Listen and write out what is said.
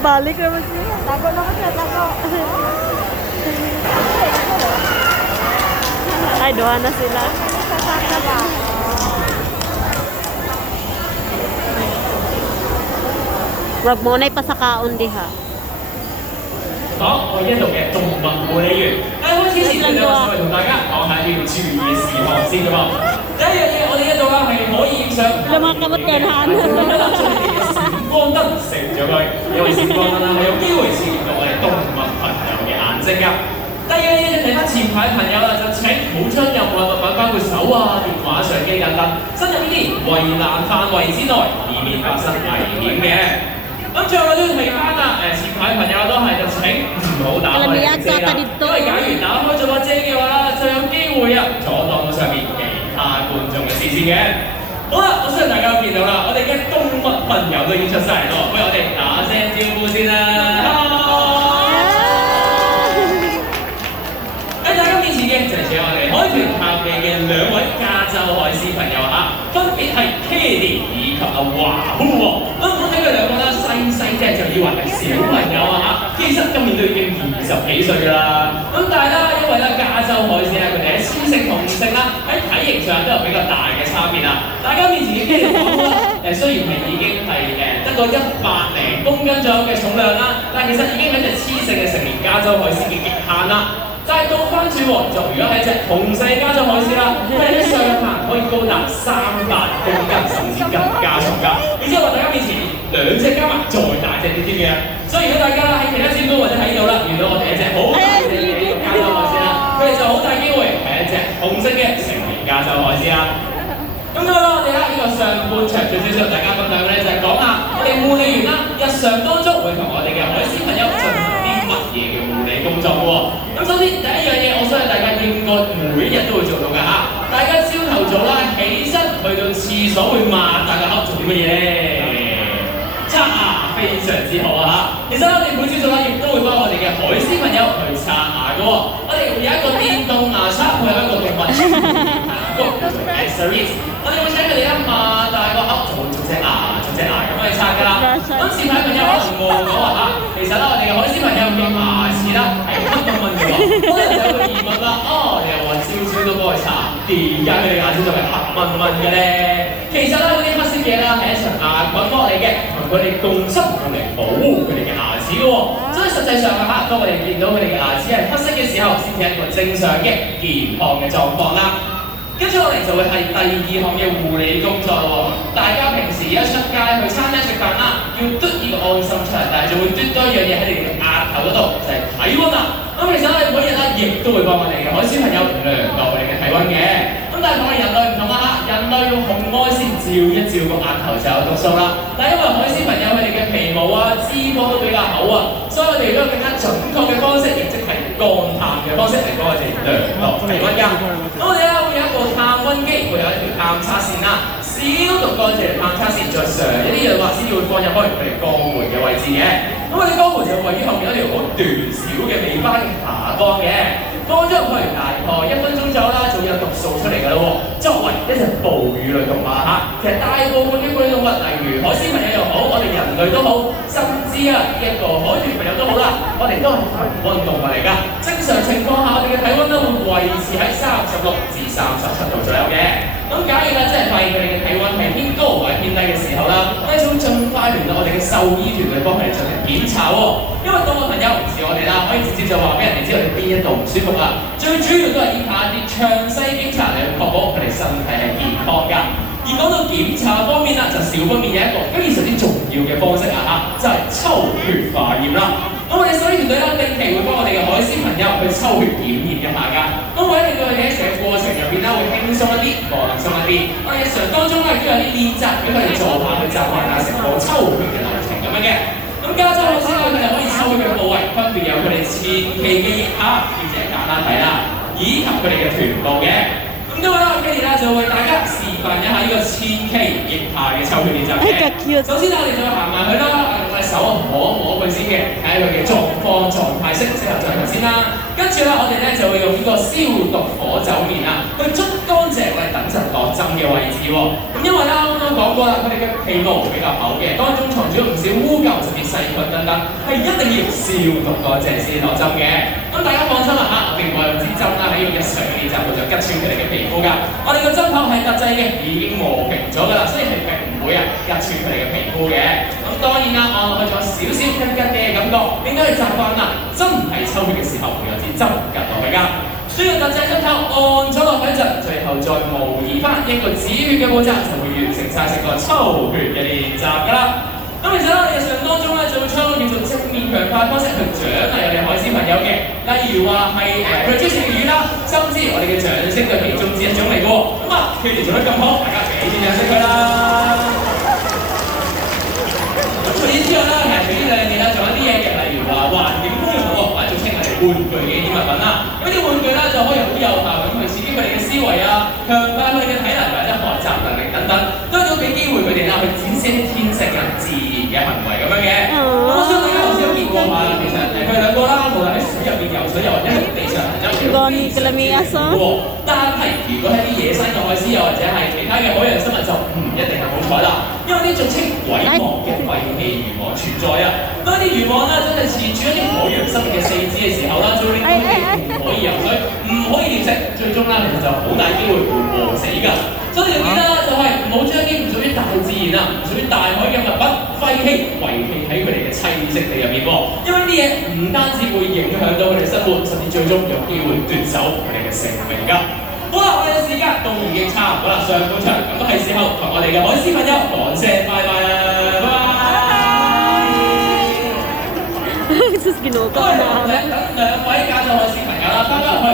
Balik naman sila. Tago naman sila, tago. Ay, doha na sila. Sasaka ba? Wag mo na ipasakaon diha. 好，我呢度嘅動物護理員。喺開始前咧，我想同大家講下要注意嘅事項先㗎喎。第一樣嘢，我哋呢度咧係可以影相， Lumakamot ka na. 閃光燈食咗佢，因為閃光燈啦係有機會刺激到我哋動物朋友嘅眼睛㗎。第二樣嘢就睇翻前排朋友啦，就請唔好將任何物品包括手啊、電話、相機等等，伸入呢啲圍欄範圍之內，以免發生危險嘅。咁最後都要提翻啦，前排朋友都係就請唔好打開遮啦，因為假如打開咗個遮嘅話啦，就有機會啊阻擋到上面其他觀眾嘅視線嘅。好啦，我相信大家都見到啦，我哋嘅動物朋友都已經出晒嚟咯，不如我哋打聲招呼先啦。Hello！ 喺大家面前嘅就係我哋海豚探記嘅兩位加州海獅朋友嚇，分別係 Katie 以及阿華夫喎。咁我睇佢兩個咧細隻就以為係小朋友啊嚇，其實今年都已經20幾歲啦。咁但係啦，因為咧加州海獅咧佢哋喺雌性同性啦喺體型上都有比較大嘅差別啊。大家面前嘅 Katie 雖然係已經係得個100零公斤左右嘅重量啦，但係其實已經係隻雌性嘅成年加州海獅嘅極限啦。但係倒翻轉喎，就如果係隻雄性加州海獅啦，佢哋嘅上限可以高達300公斤，甚至更加重㗎。然之後大家面前兩隻加埋再大隻啲添嘅，所以如果大家喺其他展館或者喺度啦，遇到我哋一隻好大隻嘅呢個加州海獅啦，佢哋就好大機會係一隻雄性嘅成年加州海獅啦。咁我哋啦呢個上半場最主要同大家分享嘅咧就係講下我哋護理員啦，日常當中會同我哋嘅海獅朋友進行啲乜嘢嘅護理工作喎。咁首先第一樣嘢，我相信大家應該每日都會做到㗎嚇。大家朝頭早啦，起身去到廁所會擘大個口做啲乜嘢咧？刷牙非常之好啊嚇。其實我哋每朝早啦，亦都會幫我哋嘅海獅朋友去刷牙㗎喎。我哋會有一個電動牙刷，會有一個動物專業牙膏同埋 accessories。我哋會請佢哋一擘大個口，逐隻牙咁去刷㗎啦。咁前排朋友可能望到啊嚇，其實咧我哋嘅海獅朋友嘅牙齒啦係黑蚊蚊嘅喎，可能有個疑問啦，你又話朝朝都幫佢刷，點解佢哋牙齒仲係黑蚊蚊嘅咧？其實咧嗰啲黑色嘢啦係一層牙菌膜嚟嘅，同佢哋共生用嚟保護佢哋嘅牙齒嘅喎。所以實際上啊嚇，當我哋見到佢哋嘅牙齒係黑色嘅時候，先至係一個正常嘅健康嘅狀況啦。跟住我哋就會係第二項嘅護理工作喎。大家平時一出街去餐廳食飯啦，要嘟呢個安心出嚟，但係就會嘟多一樣嘢喺你哋嘅額頭嗰度，就係體溫啦。咁其實我哋每日咧亦都會幫我哋嘅海獅朋友量度我哋嘅體溫嘅。咁但係同我哋人類唔同啦嚇，人類用紅外線照一照個額頭就有讀數啦。但係因為海獅朋友佢哋嘅皮毛啊、脂肪都比較厚啊，所以我哋用咗更加準確嘅方式，亦即係降碳嘅方式嚟幫我哋量度體溫㗎。咁我哋咧會有一個探溫機，會有一條探測線啦，消毒乾淨嘅探測線，再上一啲潤滑先至會放入去佢哋肛門嘅位置嘅。咁我哋肛門就位於後面一條好短小嘅尾巴嘅下方嘅，放咗入去大概1分鐘左右啦，就會有毒素出嚟㗎啦喎。作為一隻哺乳類動物嚇，其實大部分嘅哺乳動物，例如海獅朋友又好，我哋人類都好，甚至呢一個海豚朋友都好啦，我哋都係恆溫動物嚟㗎。正常情況下，我哋嘅體溫咧會維持喺36至37度左右嘅。咁假如咧即係發現佢哋嘅體溫係偏高或者偏低嘅時候啦，我哋就會盡快聯絡我哋嘅獸醫團隊幫佢哋進行檢查喎。因為動物朋友唔似我哋啦，可以直接就話俾人哋知我哋邊一度唔舒服啦。最主要都係依靠一啲詳細檢查嚟確保佢哋身體係健康㗎。而講到檢查方面啦，就少不免有一個非常之重要嘅方式啊嚇，就係抽血化驗啦。咁我哋獸醫團隊啦，定期會幫我哋嘅海獅朋友去抽血檢驗一下㗎。咁為咗令到佢哋喺成個過程入邊啦，會輕鬆一啲，放鬆一啲。我哋日常當中咧都有啲練習俾佢哋做下，去習慣下成個抽血嘅流程咁樣嘅。咁加州海獅佢哋可以抽血嘅部位分別有佢哋前期嘅腋下，呢隻簡單睇啦，以及佢哋嘅臀部嘅。咁今日啦 ，Katie 啦就為大家示範一下呢個前期腋下嘅抽血練習嘅。首先我哋就行埋去啦，用隻手摸佢先嘅，睇下佢嘅狀況狀態適唔適合進行先啦。跟住啦，我哋咧就會用呢個消毒火酒棉啦，去捽乾淨我哋等陣落針嘅位置喎。咁因為啦，啱啱講講過啦，佢哋嘅皮毛比較厚嘅，當中藏住唔少污垢、甚至細菌等等，係一定要消毒乾淨先落針嘅。咁大家放心啦嚇，我並唔係用支針啦，喺用日常嘅練習度就吉穿佢哋嘅皮膚㗎。我哋個針頭係特製嘅，已經磨平咗㗎啦，所以係並唔會吉穿佢哋嘅皮膚嘅。咁當然啦，按落去仲有少少吉吉嘅感覺，應該係習慣啦。真係抽血嘅時候會有支針吉落去㗎。需要特製針頭按咗落去一陣，最後再模擬翻一個止血嘅步驟，就會完成晒成個抽血嘅練習㗎啦。咁其實咧，我哋日常當中咧就會將叫做正面強化方式去獎勵我哋海鮮朋友嘅，例如話係佢哋中意食魚啦，甚至我哋嘅掌聲就其中之一種嚟嘅喎。咁啊，佢哋做得咁好，大家俾啲掌聲佢啦。咁除此之外啦，其實除呢兩樣嘢啦，仲有啲嘢嘅，例如話環境豐容喎，或者俗稱我哋玩具嘅啲物品啦。咁啲玩具咧就可以好有效咁去刺激佢哋嘅思維啊，強化佢哋嘅體能或者學習能力等等，都係要俾機會佢哋啦去展示啲天性嘅自然嘅行為咁樣嘅。咁我相信大家頭先都見過嘛，其實佢哋兩個啦，無論喺水入邊游水又或者喺地上行走，但係如果係啲野生嘅海獅又或者係其他嘅海洋生物就唔一定係好彩啦，因為啲俗稱鬼網嘅廢棄漁網存在啊。當啲漁網咧真係纏住一啲海洋生物嘅四肢嘅時候啦，就會令到佢哋唔可以游水，唔可以獵食，最終啦其實就好大機會會餓死㗎。所以要記得啦，就係唔好將啲唔屬於大自然啊、唔屬於大海嘅物品廢棄遺棄喺佢哋嘅棲息地入面喎，因為啲嘢唔單止會影響到佢哋生活，甚至最終有機會奪走佢哋嘅性命㗎。好啦，我哋嘅時間都已經差唔多啦，上半場咁都係時候同我哋嘅海獅朋友講聲拜拜啦，拜拜。Sus, ginuto 咁na. 等兩位加咗海獅朋友啦，翻返去